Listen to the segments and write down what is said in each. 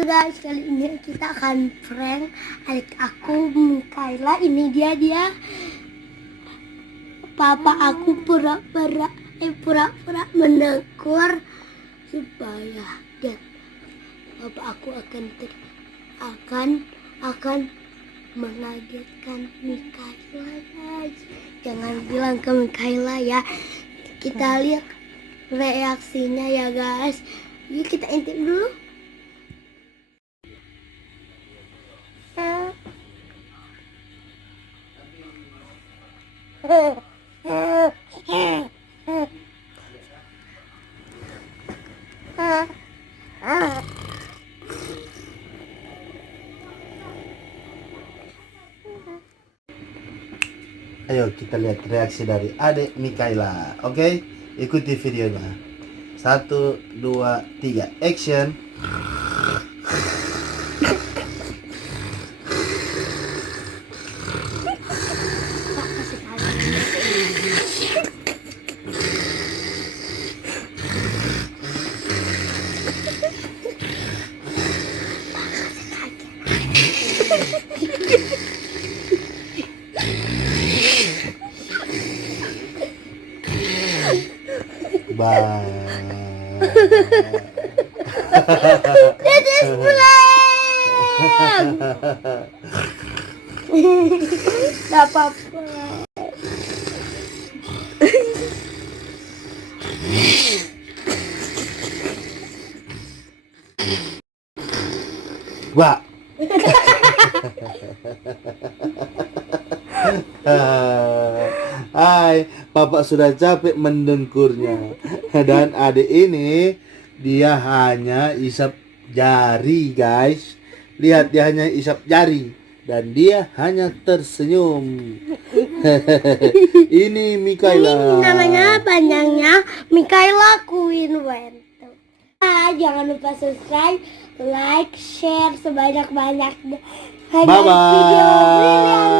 Guys, kali ini kita akan prank adik aku Mikaela. Ini dia papa aku pura-pura menegur supaya papa aku akan mengagetkan Mikaela, guys. Jangan bilang ke Mikaela ya. Kita lihat reaksinya ya, guys. Yuk kita intip dulu. Ayo kita lihat reaksi dari adik Mikaela. Oke, ikuti videonya. 1, 2, 3, action. Bye. This is prank. Gak apa-apa. Wah. Hai, Papa sudah capek mendengkurnya. Dan adik ini dia hanya isap jari, guys. Lihat, dia hanya isap jari dan dia hanya tersenyum. Ini Mikaela. Ini namanya panjangnya Mikaela Queen Wento. Jangan lupa subscribe, like, share sebanyak-banyaknya. Bye-bye. Video Brilian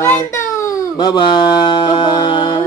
Wento. Bye-bye.